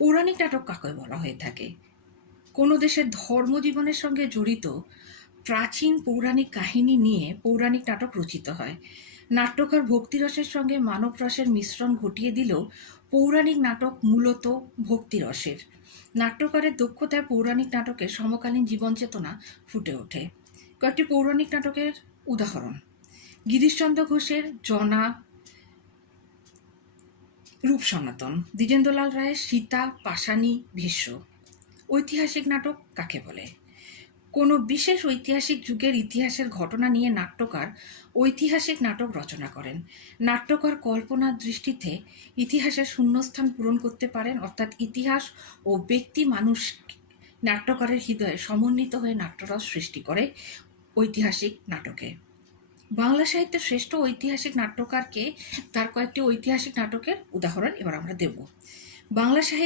পৌরাণিক নাটক কাকে বলা হয়ে থাকে। কোনো দেশের ধর্মজীবনের সঙ্গে জড়িত প্রাচীন পৌরাণিক কাহিনী নিয়ে পৌরাণিক নাটক রচিত হয়। নাট্যকার ভক্তিরসের সঙ্গে মানব রসের মিশ্রণ ঘটিয়ে দিলেও পৌরাণিক নাটক মূলত ভক্তিরসের। নাট্যকারের দক্ষতায় পৌরাণিক নাটকের সমকালীন জীবন চেতনা ফুটে ওঠে। কয়েকটি পৌরাণিক নাটকের উদাহরণ। গিরিশচন্দ্র ঘোষের জনা রূপ সনাতন, দ্বিজেন্দ্রলাল রায়ের সীতা পাশানি ভীষ্ম। ঐতিহাসিক নাটক কাকে বলে? কোনো বিশেষ ঐতিহাসিক যুগের ইতিহাসের ঘটনা নিয়ে নাট্যকার ঐতিহাসিক নাটক রচনা করেন। নাট্যকার কল্পনার দৃষ্টিতে ইতিহাসের শূন্যস্থান পূরণ করতে পারেন, অর্থাৎ ইতিহাস ও ব্যক্তি মানুষ নাট্যকারের হৃদয়ে সমন্বিত হয়ে নাট্যরস সৃষ্টি করে ঐতিহাসিক নাটকে। বাংলা সাহিত্যের শ্রেষ্ঠ ঐতিহাসিক নাট্যকারকে তার কয়েকটি ঐতিহাসিক নাটকের উদাহরণ এবার আমরা দেব। বাংলা সাহিত্য